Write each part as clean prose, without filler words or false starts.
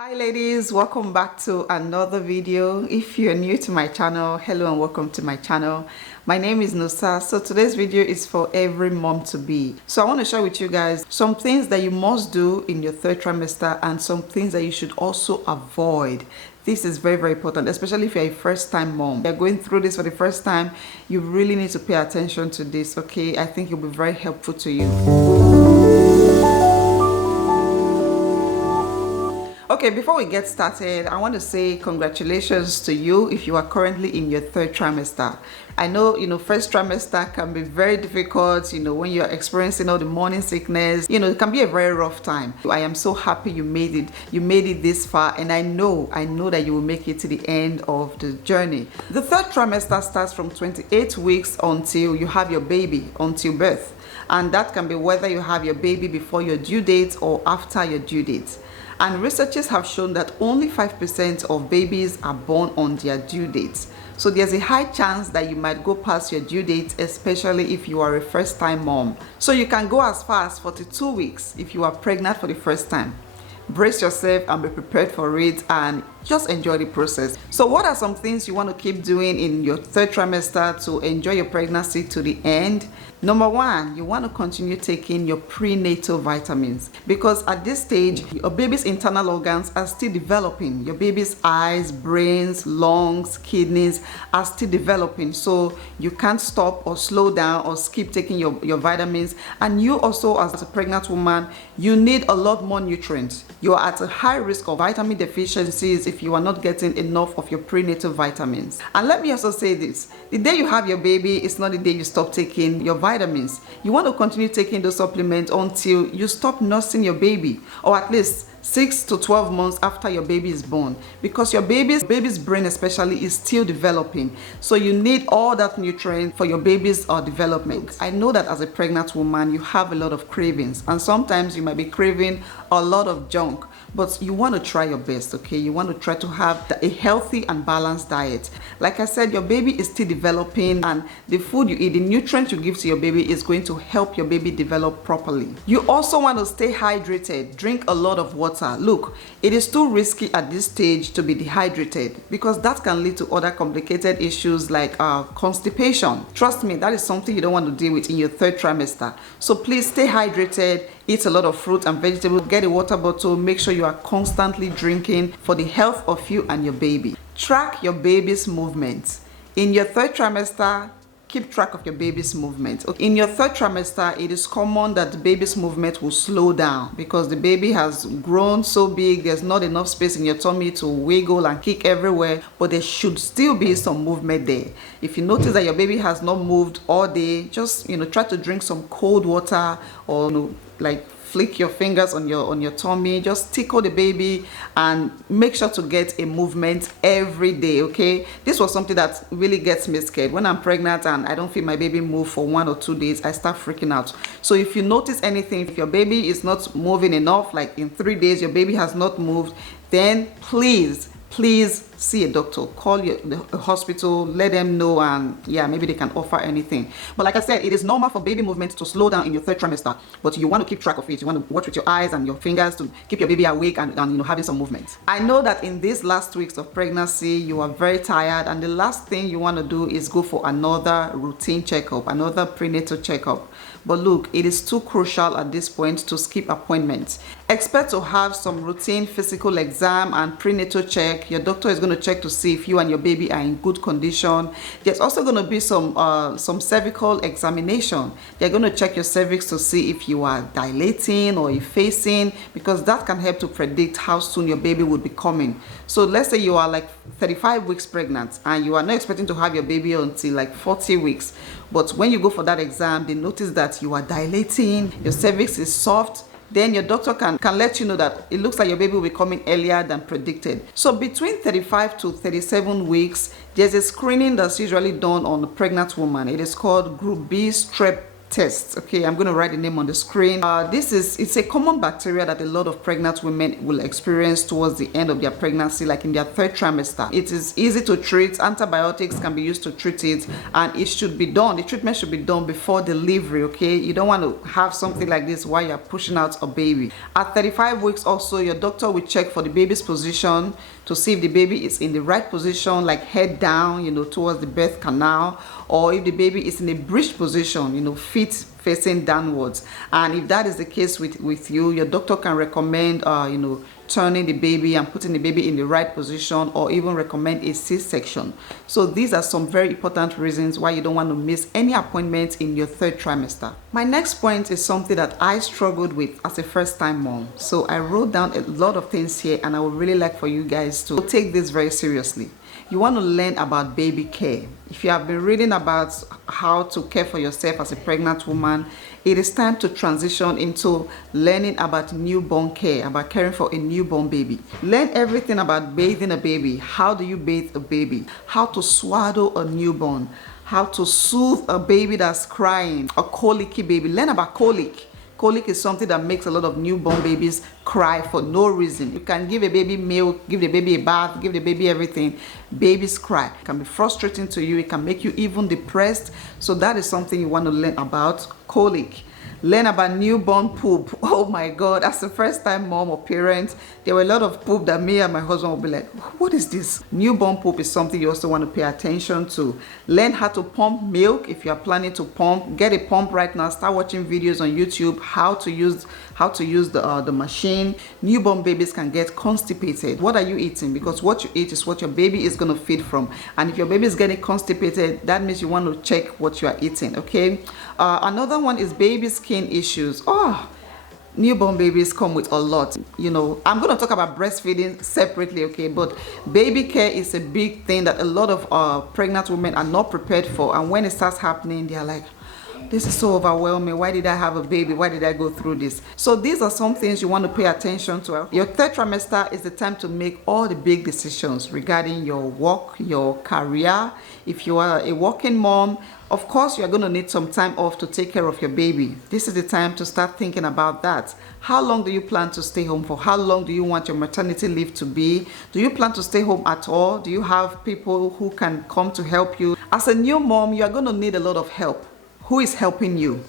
Hi ladies, welcome back to another video. If you're new to my channel, hello and welcome to my channel. My name is Nosa. So today's video is for every mom to be. So I want to share with you guys some things that you must do in your third trimester and some things that you should also avoid. This is very important, especially if you're a first-time mom. You're going through this for the first time, you really need to pay attention to this, okay? I think it'll be very helpful to you. Okay, before we get started, I want to say congratulations to you if you are currently in your third trimester. I know, first trimester can be very difficult, when you're experiencing all the morning sickness, it can be a very rough time. I am so happy you made it. You made it this far, and I know that you will make it to the end of the journey. The third trimester starts from 28 weeks until you have your baby, until birth. And that can be whether you have your baby before your due date or after your due date. And researchers have shown that only 5% of babies are born on their due dates. So there's a high chance that you might go past your due date, especially if you are a first-time mom. So you can go as far as 42 weeks if you are pregnant for the first time. Brace yourself and be prepared for it and just enjoy the process. So what are some things you want to keep doing in your third trimester to enjoy your pregnancy to the end? Number one, you want to continue taking your prenatal vitamins, because at this stage, your baby's internal organs are still developing. Your baby's eyes, brains, lungs, kidneys are still developing. So you can't stop or slow down or skip taking your vitamins. And you also, as a pregnant woman, you need a lot more nutrients. You are at a high risk of vitamin deficiencies if you are not getting enough of your prenatal vitamins. And let me also say this, the day you have your baby is not the day you stop taking your vitamins. You want to continue taking those supplements until you stop nursing your baby, or at least 6 to 12 months after your baby is born, because your baby's brain especially is still developing. So you need all that nutrient for your baby's development. I know that as a pregnant woman, you have a lot of cravings, and sometimes you might be craving a lot of junk, but you want to try your best, okay? You want to try to have a healthy and balanced diet. Like I said, your baby is still developing, and the food you eat, the nutrients you give to your baby is going to help your baby develop properly. You also want to stay hydrated. Drink a lot of water. Look, it is too risky at this stage to be dehydrated, because that can lead to other complicated issues like constipation. Trust me, that is something you don't want to deal with in your third trimester. So please stay hydrated. Eat a lot of fruit and vegetables. Get a water bottle. Make sure you are constantly drinking for the health of you and your baby. Track your baby's movements. In your third trimester, keep track of your baby's movement. In your third trimester, it is common that the baby's movement will slow down because the baby has grown so big, there's not enough space in your tummy to wiggle and kick everywhere, but there should still be some movement there. If you notice that your baby has not moved all day, just try to drink some cold water, or like flick your fingers on your tummy. Just tickle the baby and make sure to get a movement every day, okay? This was something that really gets me scared. When I'm pregnant and I don't feel my baby move for 1 or 2 days, I start freaking out. So if you notice anything, if your baby is not moving enough, like in 3 days your baby has not moved, then please see a doctor. Call the hospital, let them know, and yeah, maybe they can offer anything. But like I said, it is normal for baby movement to slow down in your third trimester, but you want to keep track of it. You want to watch with your eyes and your fingers to keep your baby awake and having some movement. I know that in these last weeks of pregnancy you are very tired, and the last thing you want to do is go for another routine checkup, another prenatal checkup. But look, it is too crucial at this point to skip appointments. Expect to have some routine physical exam and prenatal check. Your doctor is going to check to see if you and your baby are in good condition. There's also going to be some cervical examination. They're going to check your cervix to see if you are dilating or effacing, because that can help to predict how soon your baby will be coming. So let's say you are like 35 weeks pregnant and you are not expecting to have your baby until like 40 weeks. But when you go for that exam, they notice that you are dilating, your cervix is soft, then your doctor can let you know that it looks like your baby will be coming earlier than predicted. So between 35 to 37 weeks, there's a screening that's usually done on a pregnant woman. It is called Group B strep test. Okay, I'm going to write the name on the screen. It's a common bacteria that a lot of pregnant women will experience towards the end of their pregnancy, like in their third trimester. It is easy to treat. Antibiotics can be used to treat it, and it should be done. The treatment should be done before delivery. Okay, you don't want to have something like this while you're pushing out a baby. At 35 weeks also, your doctor will check for the baby's position to see if the baby is in the right position, like head down, you know, towards the birth canal, or if the baby is in a breech position, you know, feet facing downwards. And if that is the case with you, your doctor can recommend, you know, turning the baby and putting the baby in the right position, or even recommend a C-section. So these are some very important reasons why you don't want to miss any appointments in your third trimester. My next point is something that I struggled with as a first-time mom. So I wrote down a lot of things here, and I would really like for you guys to take this very seriously. You want to learn about baby care. If you have been reading about how to care for yourself as a pregnant woman, it is time to transition into learning about newborn care, about caring for a newborn baby. Learn everything about bathing a baby. How do you bathe a baby? How to swaddle a newborn? How to soothe a baby that's crying, a colicky baby. Learn about colic. Colic is something that makes a lot of newborn babies cry for no reason. You can give a baby milk, give the baby a bath, give the baby everything. Babies cry. It can be frustrating to you. It can make you even depressed. So that is something you want to learn about, colic. Learn about newborn poop. Oh my God, as a first-time mom or parent, there were a lot of poop that me and my husband would be like, what is this? Newborn poop is something you also want to pay attention to. Learn how to pump milk if you are planning to pump. Get a pump right now. Start watching videos on YouTube how to use the machine. Newborn babies can get constipated. What are you eating? Because what you eat is what your baby is going to feed from. And if your baby is getting constipated, that means you want to check what you are eating. Okay. Another one is baby skin issues. Oh, newborn babies come with a lot. You know, I'm going to talk about breastfeeding separately, okay, but baby care is a big thing that a lot of pregnant women are not prepared for, and when it starts happening, they're like, this is so overwhelming. Why did I have a baby? Why did I go through this? So these are some things you want to pay attention to. Your third trimester is the time to make all the big decisions regarding your work, your career. If you are a working mom, of course, you're going to need some time off to take care of your baby. This is the time to start thinking about that. How long do you plan to stay home for? How long do you want your maternity leave to be? Do you plan to stay home at all? Do you have people who can come to help you? As a new mom, you're going to need a lot of help. Who is helping you?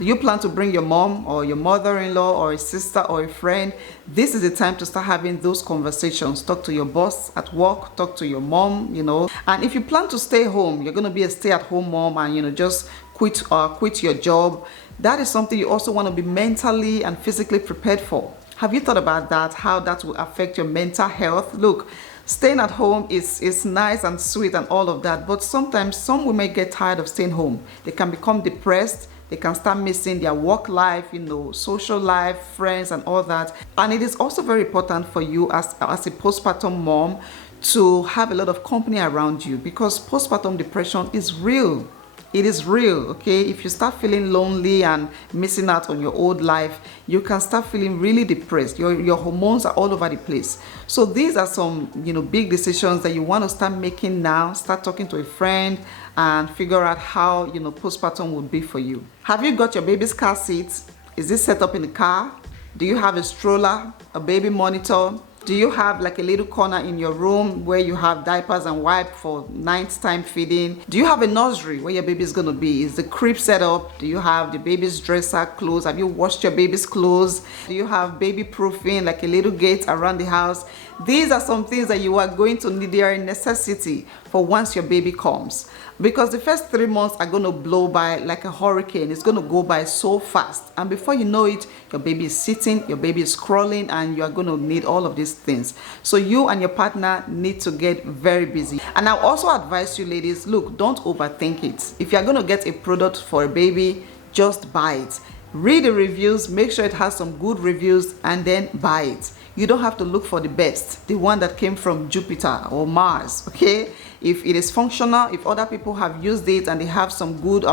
Do you plan to bring your mom or your mother-in-law or a sister or a friend? This is the time to start having those conversations. Talk to your boss at work, talk to your mom, you know. And if you plan to stay home, you're going to be a stay-at-home mom and, you know, just quit your job. That is something you also want to be mentally and physically prepared for. Have you thought about that? How that will affect your mental health? Look, staying at home is nice and sweet and all of that, but sometimes some women get tired of staying home. They can become depressed. They can start missing their work life, you know, social life, friends and all that. And it is also very important for you as a postpartum mom to have a lot of company around you, because postpartum depression is real. It is real, okay? If you start feeling lonely and missing out on your old life, you can start feeling really depressed. Your hormones are all over the place. So these are some, you know, big decisions that you want to start making now. Start talking to a friend and figure out how, you know, postpartum would be for you. Have you got your baby's car seat? Is this set up in the car? Do you have a stroller, a baby monitor? Do you have like a little corner in your room where you have diapers and wipe for nighttime feeding? Do you have a nursery where your baby is going to be? Is the crib set up? Do you have the baby's dresser clothes? Have you washed your baby's clothes? Do you have baby proofing, like a little gate around the house? These are some things that you are going to need. They are a necessity for once your baby comes. Because the first 3 months are going to blow by like a hurricane. It's going to go by so fast. And before you know it, your baby is sitting, your baby is crawling, and you are going to need all of these things. So you and your partner need to get very busy. And I'll also advise you ladies, look, don't overthink it. If you're going to get a product for a baby, just buy it. Read the reviews, make sure it has some good reviews, and then buy it. You don't have to look for the best, the one that came from Jupiter or Mars, okay? If it is functional, if other people have used it and they have some good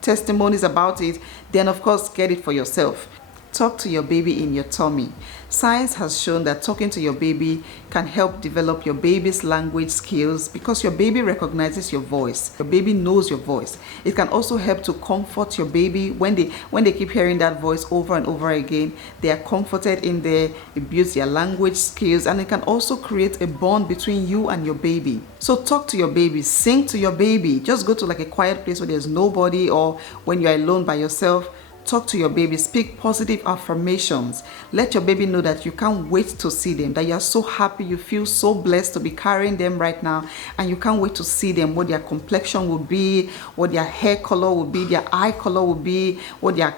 testimonies about it, then of course get it for yourself. Talk to your baby in your tummy. Science has shown that talking to your baby can help develop your baby's language skills because your baby recognizes your voice. Your baby knows your voice. It can also help to comfort your baby when they keep hearing that voice over and over again. They are comforted in there. It builds their language skills, and it can also create a bond between you and your baby. So talk to your baby, sing to your baby. Just go to like a quiet place where there's nobody, or when you're alone by yourself. Talk to your baby, speak positive affirmations. Let your baby know that you can't wait to see them, that you are so happy, you feel so blessed to be carrying them right now, and you can't wait to see them, what their complexion will be, what their hair color will be, their eye color will be, what their,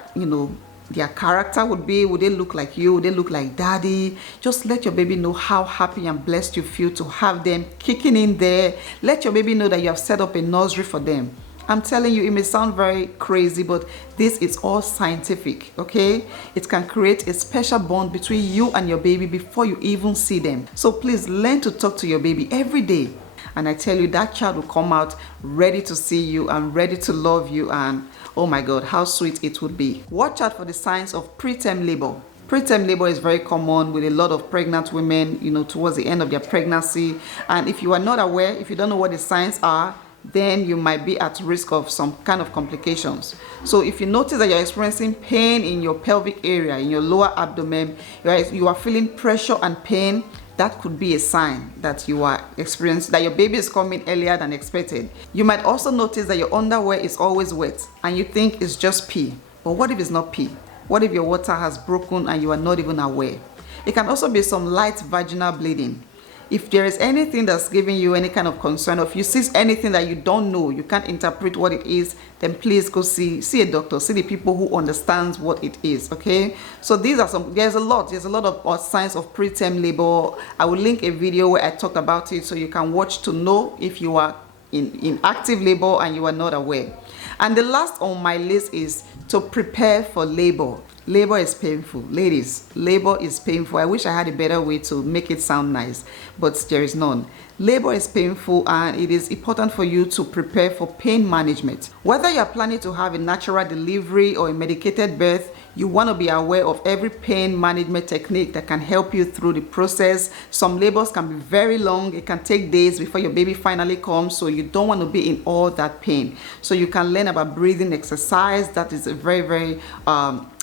their character would be. Would they look like you? Would they look like daddy? Just let your baby know how happy and blessed you feel to have them kicking in there. Let your baby know that you have set up a nursery for them. I'm telling you, it may sound very crazy, but this is all scientific, okay? It can create a special bond between you and your baby before you even see them. So please learn to talk to your baby every day. And I tell you, that child will come out ready to see you and ready to love you. And oh my God, how sweet it would be. Watch out for the signs of preterm labor. Preterm labor is very common with a lot of pregnant women, towards the end of their pregnancy. And if you are not aware, if you don't know what the signs are, then you might be at risk of some kind of complications. So if you notice that you're experiencing pain in your pelvic area, in your lower abdomen, you are feeling pressure and pain, that could be a sign that you are experiencing, that your baby is coming earlier than expected. You might also notice that your underwear is always wet and you think it's just pee. But what if it's not pee? What if your water has broken and you are not even aware? It can also be some light vaginal bleeding. If there is anything that's giving you any kind of concern, or if you see anything that you don't know, you can't interpret what it is, then please go see a doctor, see the people who understands what it is, okay? So these are there's a lot of signs of preterm labor. I will link a video where I talk about it so you can watch to know if you are in active labor and you are not aware. And the last on my list is to prepare for labor. Labor is painful. Ladies, labor is painful. I wish I had a better way to make it sound nice, but there is none. Labor is painful, and it is important for you to prepare for pain management. Whether you are planning to have a natural delivery or a medicated birth, you want to be aware of every pain management technique that can help you through the process. Some labors can be very long. It can take days before your baby finally comes, so you don't want to be in all that pain. So you can learn about breathing exercise. That is a very, very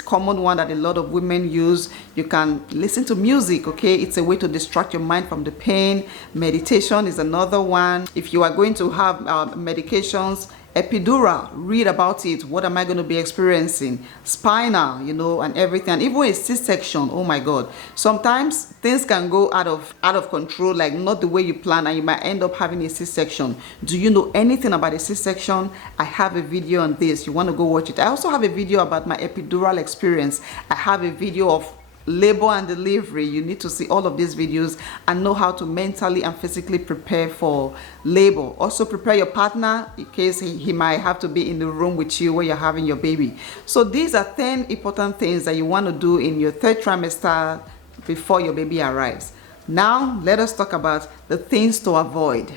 common one that a lot of women use. You can listen to music, okay? It's a way to distract your mind from the pain. Meditation is another one. If you are going to have medications, epidural, read about it. What am I going to be experiencing? Spinal, and everything. And even a C-section, oh my God. Sometimes things can go out of control, like not the way you plan, and you might end up having a C-section. Do you know anything about a C-section? I have a video on this. You want to go watch it. I also have a video about my epidural experience. I have a video of labor and delivery. You need to see all of these videos and know how to mentally and physically prepare for labor. Also prepare your partner in case he might have to be in the room with you when you're having your baby. So these are 10 important things that you want to do in your third trimester before your baby arrives. Now let us talk about the things to avoid.